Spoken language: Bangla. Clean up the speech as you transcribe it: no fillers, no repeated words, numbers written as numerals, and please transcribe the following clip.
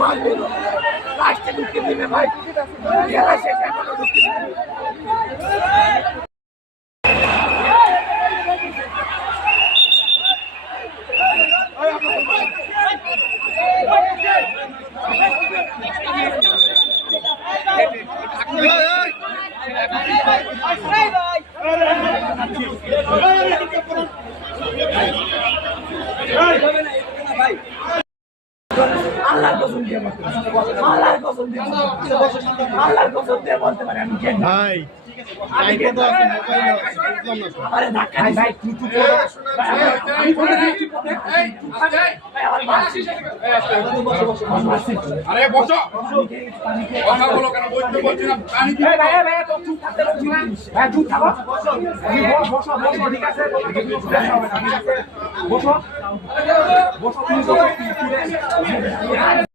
লাস্টে ঢুকতে দিবে ভাই, খেলা শেষ এখনো ঢুকতে দিবে। আল্লাহর কসম দিয়ে বলতে পারি, আল্লাহর কসম দিয়ে আল্লাহর কসম দিয়ে বলতে পারি আমি কেন ভাই টাইম কত আছে মোবাইলে বুঝলাম না তো। আরে ধাক্কা দিস ভাই তুই তুই আমি বলে দিচ্ছি এই ভাই আমার মারছিস আরে বসো কথা বলো কেন বলতে বলছি না পানি এই ভাই ভাই তো চুপ থাকতে বলছি না ভাই চুপ থাকো বসো বসো বসো ঠিক আছে বসো বসো তুমি বসো